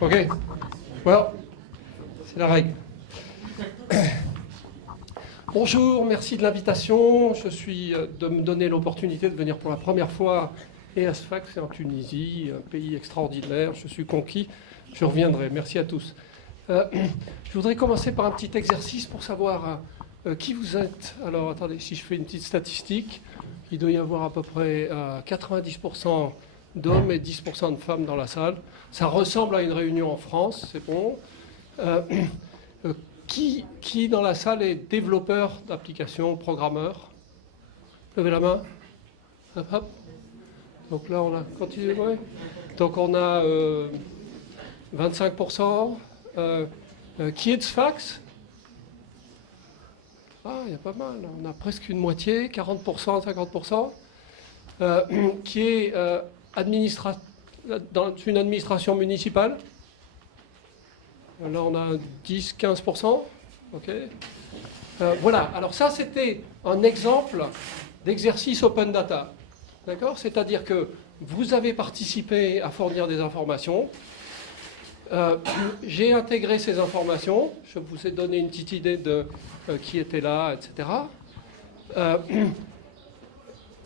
OK. Well, c'est la règle. Bonjour, merci de l'invitation. Je suis de me donner l'opportunité de venir pour la première fois à Sfax, en Tunisie, un pays extraordinaire. Je suis conquis. Je reviendrai. Merci à tous. Je voudrais commencer par un petit exercice pour savoir qui vous êtes. Alors, attendez, si je fais une petite statistique, il doit y avoir à peu près 90% d'hommes et 10% de femmes dans la salle. Ça ressemble à une réunion en France, c'est bon. Qui dans la salle est développeur d'applications, programmeur? Levez la main. Hop, hop. Donc là, on a continué. Ouais. Donc on a 25%. Qui est de Sfax? Ah, il y a pas mal. On a presque une moitié, 40%, 50%. Qui est dans une administration municipale? Là, on a 10-15%. OK. Voilà. Alors ça, c'était un exemple d'exercice open data. D'accord? C'est-à-dire que vous avez participé à fournir des informations. J'ai intégré ces informations. Je vous ai donné une petite idée de qui était là, etc.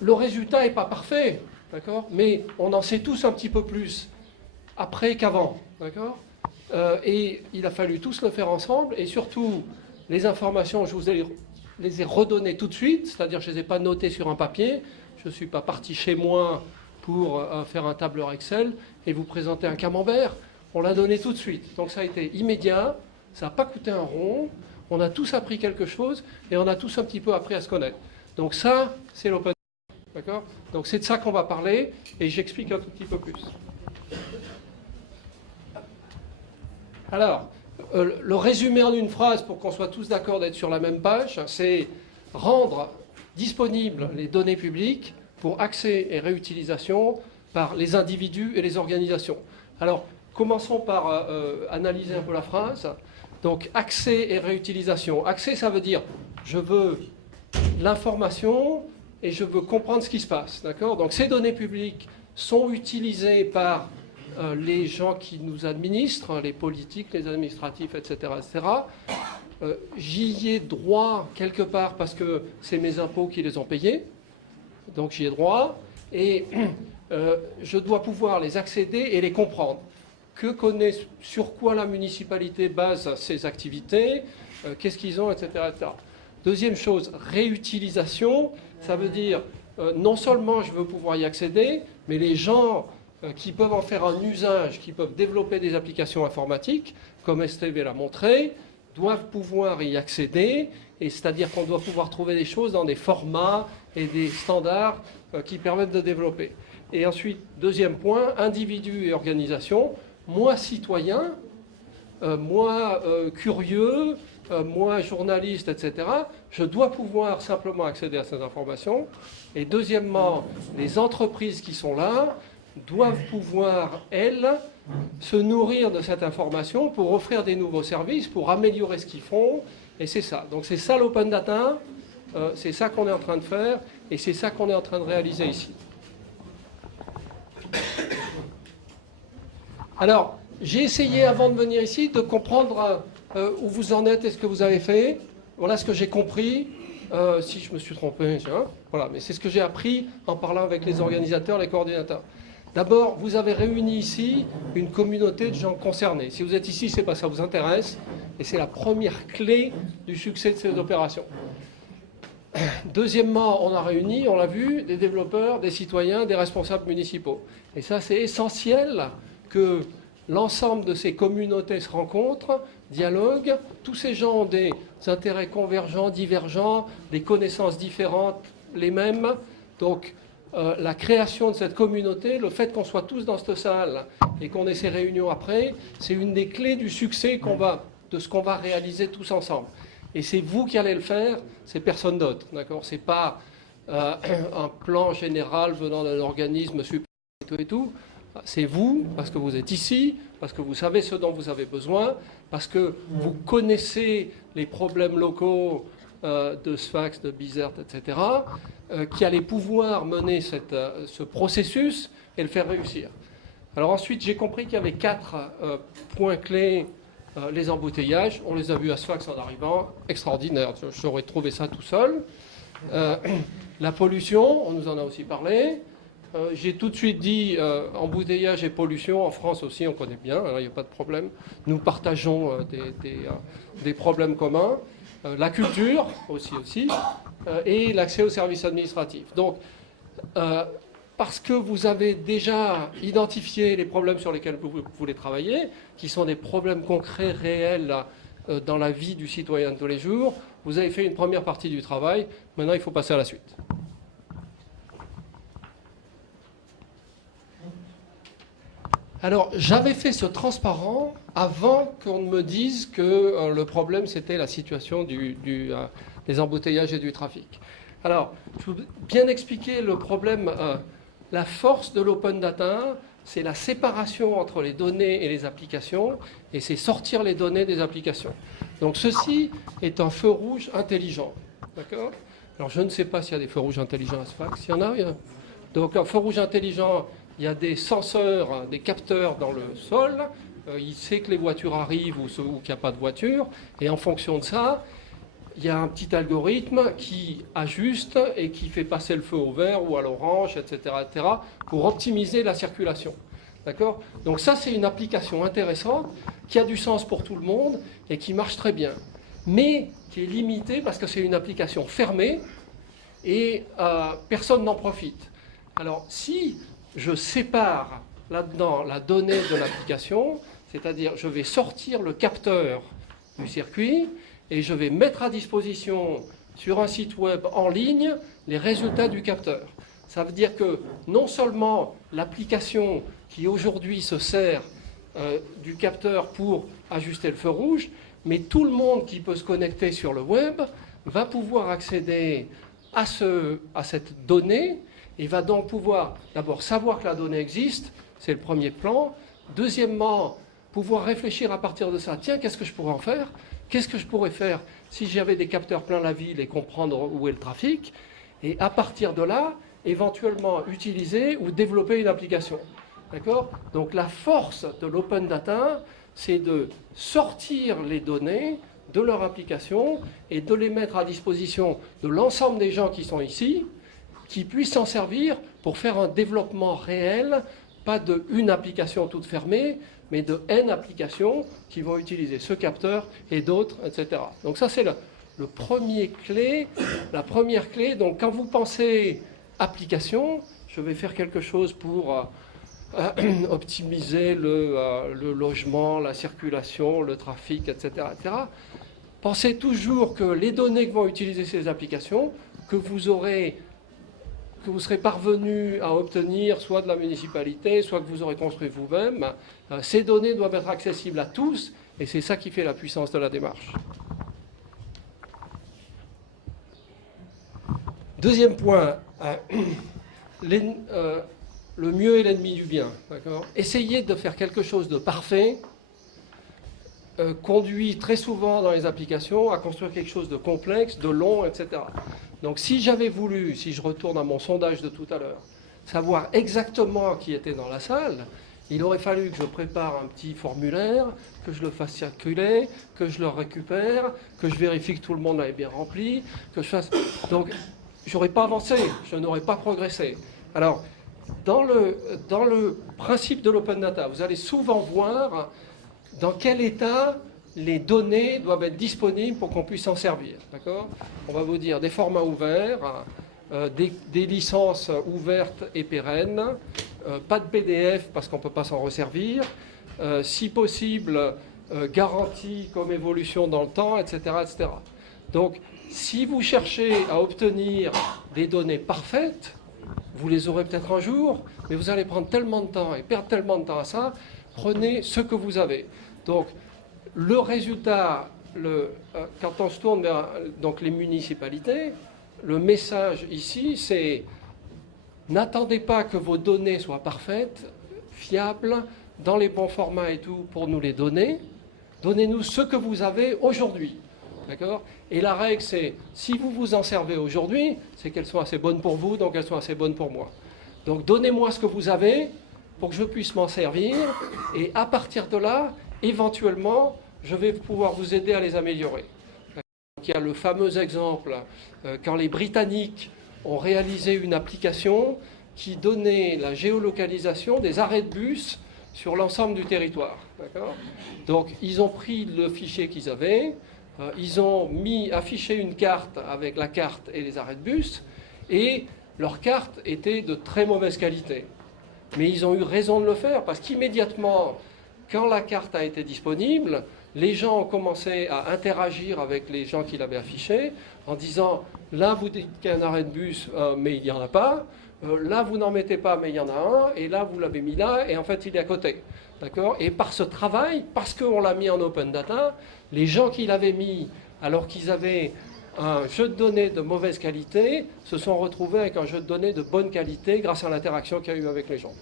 Le résultat n'est pas parfait. D'accord? Mais on en sait tous un petit peu plus après qu'avant. D'accord? Et il a fallu tous le faire ensemble, et surtout, les informations, je vous les ai redonnées tout de suite, c'est-à-dire je ne les ai pas notées sur un papier, je ne suis pas parti chez moi pour faire un tableur Excel et vous présenter un camembert, on l'a donné tout de suite. Donc ça a été immédiat, ça n'a pas coûté un rond, on a tous appris quelque chose, et on a tous un petit peu appris à se connaître. Donc ça, c'est l'open data. D'accord? Donc c'est de ça qu'on va parler, et j'explique un tout petit peu plus. Alors, le résumé en une phrase pour qu'on soit tous d'accord d'être sur la même page, c'est rendre disponibles les données publiques pour accès et réutilisation par les individus et les organisations. Alors, commençons par analyser un peu la phrase. Donc, accès et réutilisation. Accès, ça veut dire je veux l'information et je veux comprendre ce qui se passe. D'accord? Donc, ces données publiques sont utilisées par les gens qui nous administrent, les politiques, les administratifs, etc. etc. J'y ai droit quelque part parce que c'est mes impôts qui les ont payés, donc j'y ai droit, et je dois pouvoir les accéder et les comprendre. Sur quoi la municipalité base ses activités, qu'est-ce qu'ils ont, etc., etc. Deuxième chose, réutilisation, ça veut dire non seulement je veux pouvoir y accéder, mais les gens qui peuvent en faire un usage, qui peuvent développer des applications informatiques, comme STV l'a montré, doivent pouvoir y accéder, et c'est-à-dire qu'on doit pouvoir trouver des choses dans des formats et des standards qui permettent de développer. Et ensuite, deuxième point, individus et organisations, moi citoyen, moi curieux, moi journaliste, etc., je dois pouvoir simplement accéder à ces informations. Et deuxièmement, les entreprises qui sont là doivent pouvoir, elles, se nourrir de cette information pour offrir des nouveaux services, pour améliorer ce qu'ils font, et c'est ça. Donc c'est ça l'open data, c'est ça qu'on est en train de faire, et c'est ça qu'on est en train de réaliser ici. Alors, j'ai essayé avant de venir ici de comprendre où vous en êtes et ce que vous avez fait. Voilà ce que j'ai compris. Si je me suis trompé, voilà, mais c'est ce que j'ai appris en parlant avec les organisateurs, les coordinateurs. D'abord, vous avez réuni ici une communauté de gens concernés. Si vous êtes ici, c'est parce que ça vous intéresse, et c'est la première clé du succès de ces opérations. Deuxièmement, on a réuni, on l'a vu, des développeurs, des citoyens, des responsables municipaux. Et ça, c'est essentiel que l'ensemble de ces communautés se rencontrent, dialoguent. Tous ces gens ont des intérêts convergents, divergents, des connaissances différentes, les mêmes. Donc, la création de cette communauté, le fait qu'on soit tous dans cette salle et qu'on ait ces réunions après, c'est une des clés du succès de ce qu'on va réaliser tous ensemble. Et c'est vous qui allez le faire, c'est personne d'autre. D'accord? C'est pas un plan général venant d'un organisme super et tout. C'est vous, parce que vous êtes ici, parce que vous savez ce dont vous avez besoin, parce que vous connaissez les problèmes locaux de Sfax, de Bizerte, etc., qui allait pouvoir mener ce processus et le faire réussir. Alors ensuite, j'ai compris qu'il y avait 4 points clés. Les embouteillages, on les a vus à Sfax en arrivant, extraordinaire, j'aurais trouvé ça tout seul. La pollution, on nous en a aussi parlé. J'ai tout de suite dit embouteillage et pollution, en France aussi on connaît bien, il n'y a pas de problème. Nous partageons des problèmes communs. La culture aussi et l'accès aux services administratifs. Donc, parce que vous avez déjà identifié les problèmes sur lesquels vous voulez travailler, qui sont des problèmes concrets, réels dans la vie du citoyen de tous les jours, vous avez fait une première partie du travail, maintenant il faut passer à la suite. Alors, j'avais fait ce transparent avant qu'on ne me dise que le problème c'était la situation des embouteillages et du trafic. Alors, je veux bien expliquer le problème. La force de l'open data, c'est la séparation entre les données et les applications, et c'est sortir les données des applications. Donc ceci est un feu rouge intelligent. D'accord ? Alors je ne sais pas s'il y a des feux rouges intelligents à Sfax. Il y en a, Donc un feu rouge intelligent, il y a des senseurs, des capteurs dans le sol. Il sait que les voitures arrivent ou qu'il n'y a pas de voiture. Et en fonction de ça, il y a un petit algorithme qui ajuste et qui fait passer le feu au vert ou à l'orange, etc., pour optimiser la circulation. D'accord ? Donc ça, c'est une application intéressante qui a du sens pour tout le monde et qui marche très bien. Mais qui est limitée parce que c'est une application fermée et personne n'en profite. Alors, si je sépare là-dedans la donnée de l'application, c'est-à-dire je vais sortir le capteur du circuit, et je vais mettre à disposition sur un site web en ligne les résultats du capteur. Ça veut dire que non seulement l'application qui aujourd'hui se sert du capteur pour ajuster le feu rouge, mais tout le monde qui peut se connecter sur le web va pouvoir accéder à cette donnée et va donc pouvoir d'abord savoir que la donnée existe, c'est le premier plan. Deuxièmement, pouvoir réfléchir à partir de ça, tiens, qu'est-ce que je pourrais en faire ? Qu'est-ce que je pourrais faire si j'avais des capteurs plein la ville et comprendre où est le trafic? Et à partir de là, éventuellement utiliser ou développer une application. D'accord? Donc la force de l'open data, c'est de sortir les données de leur application et de les mettre à disposition de l'ensemble des gens qui sont ici, qui puissent s'en servir pour faire un développement réel, pas d'une application toute fermée, mais de N applications qui vont utiliser ce capteur et d'autres, etc. Donc ça, c'est la première clé. Donc quand vous pensez application, je vais faire quelque chose pour optimiser le logement, la circulation, le trafic, etc., etc. Pensez toujours que les données que vont utiliser ces applications, que vous serez parvenu à obtenir soit de la municipalité, soit que vous aurez construit vous-même, ces données doivent être accessibles à tous, et c'est ça qui fait la puissance de la démarche. Deuxième point, le mieux est l'ennemi du bien. Essayer de faire quelque chose de parfait conduit très souvent dans les applications à construire quelque chose de complexe, de long, etc. Donc si j'avais voulu, si je retourne à mon sondage de tout à l'heure, savoir exactement qui était dans la salle, il aurait fallu que je prépare un petit formulaire, que je le fasse circuler, que je le récupère, que je vérifie que tout le monde l'avait bien rempli, que je fasse... Donc je n'aurais pas avancé, je n'aurais pas progressé. Alors, dans le principe de l'open data, vous allez souvent voir dans quel état les données doivent être disponibles pour qu'on puisse s'en servir. D'accord ? On va vous dire des formats ouverts, des licences ouvertes et pérennes, pas de PDF parce qu'on ne peut pas s'en resservir, si possible, garantie comme évolution dans le temps, etc., etc. Donc, si vous cherchez à obtenir des données parfaites, vous les aurez peut-être un jour, mais vous allez prendre tellement de temps et perdre tellement de temps à ça, prenez ce que vous avez. Donc, le résultat, quand on se tourne vers donc, les municipalités, le message ici, c'est n'attendez pas que vos données soient parfaites, fiables, dans les bons formats et tout, pour nous les donner. Donnez-nous ce que vous avez aujourd'hui. D'accord ? Et la règle, c'est, si vous vous en servez aujourd'hui, c'est qu'elles sont assez bonnes pour vous, donc elles sont assez bonnes pour moi. Donc donnez-moi ce que vous avez pour que je puisse m'en servir. Et à partir de là, éventuellement, je vais pouvoir vous aider à les améliorer. Donc, il y a le fameux exemple quand les Britanniques ont réalisé une application qui donnait la géolocalisation des arrêts de bus sur l'ensemble du territoire. Donc, ils ont pris le fichier qu'ils avaient, ils ont affiché une carte avec la carte et les arrêts de bus, et leur carte était de très mauvaise qualité. Mais ils ont eu raison de le faire, parce qu'immédiatement, quand la carte a été disponible, les gens ont commencé à interagir avec les gens qui l'avaient affiché, en disant, là vous dites qu'il y a un arrêt de bus, mais il n'y en a pas, là vous n'en mettez pas, mais il y en a un, et là vous l'avez mis là, et en fait il est à côté. D'accord ? Et par ce travail, parce qu'on l'a mis en open data, les gens qui l'avaient mis alors qu'ils avaient un jeu de données de mauvaise qualité se sont retrouvés avec un jeu de données de bonne qualité grâce à l'interaction qu'il y a eu avec les gens.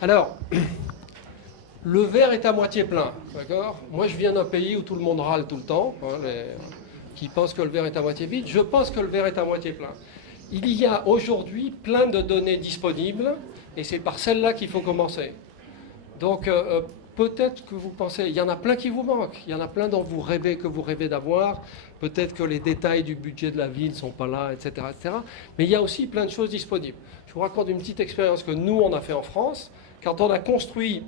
Alors, le verre est à moitié plein, d'accord ? Moi, je viens d'un pays où tout le monde râle tout le temps, qui pense que le verre est à moitié vide. Je pense que le verre est à moitié plein. Il y a aujourd'hui plein de données disponibles, et c'est par celles-là qu'il faut commencer. Donc, peut-être que vous pensez, il y en a plein qui vous manquent, il y en a plein dont vous rêvez, que vous rêvez d'avoir, peut-être que les détails du budget de la ville ne sont pas là, etc., etc. Mais il y a aussi plein de choses disponibles. Je vous raconte une petite expérience que nous, on a fait en France. Quand on a construit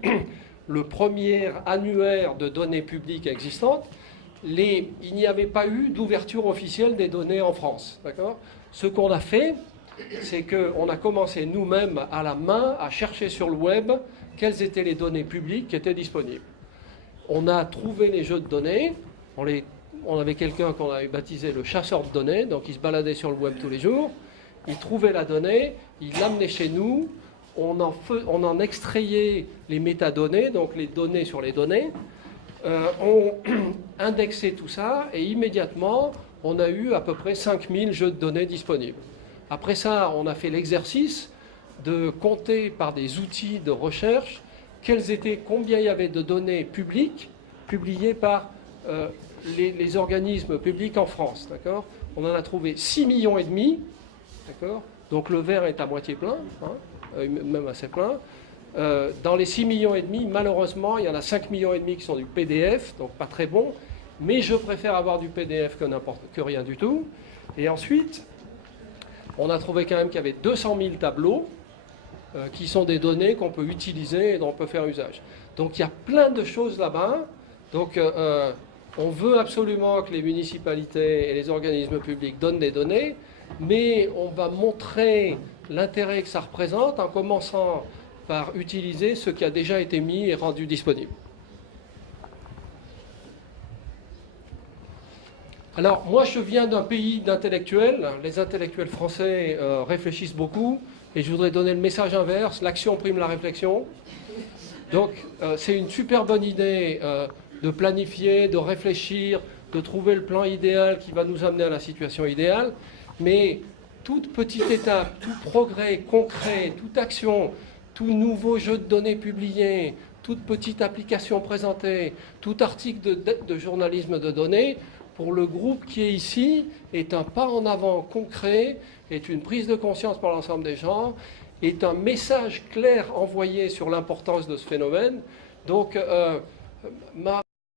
le premier annuaire de données publiques existantes, il n'y avait pas eu d'ouverture officielle des données en France. Ce qu'on a fait, c'est qu'on a commencé nous-mêmes à la main à chercher sur le web quelles étaient les données publiques qui étaient disponibles. On a trouvé les jeux de données, on avait quelqu'un qu'on avait baptisé le chasseur de données, donc il se baladait sur le web tous les jours, il trouvait la donnée, il l'amenait chez nous, on en extrayait les métadonnées, donc les données sur les données, on indexait tout ça et immédiatement on a eu à peu près 5000 jeux de données disponibles. Après ça, on a fait l'exercice de compter par des outils de recherche combien il y avait de données publiques publiées par les organismes publics en France. On en a trouvé 6,5 millions. Donc le verre est à moitié plein, même assez plein. Dans les 6,5 millions, malheureusement, il y en a 5,5 millions qui sont du PDF, donc pas très bon, mais je préfère avoir du PDF que rien du tout. Et ensuite, on a trouvé quand même qu'il y avait 200 000 tableaux qui sont des données qu'on peut utiliser et dont on peut faire usage. Donc il y a plein de choses là-bas. Donc on veut absolument que les municipalités et les organismes publics donnent des données, mais on va montrer l'intérêt que ça représente en commençant par utiliser ce qui a déjà été mis et rendu disponible. Alors, moi, je viens d'un pays d'intellectuels. Les intellectuels français réfléchissent beaucoup. Et je voudrais donner le message inverse. L'action prime la réflexion. Donc, c'est une super bonne idée de planifier, de réfléchir, de trouver le plan idéal qui va nous amener à la situation idéale. Mais toute petite étape, tout progrès concret, toute action, tout nouveau jeu de données publié, toute petite application présentée, tout article de journalisme de données, pour le groupe qui est ici, est un pas en avant concret, est une prise de conscience par l'ensemble des gens, est un message clair envoyé sur l'importance de ce phénomène. Donc,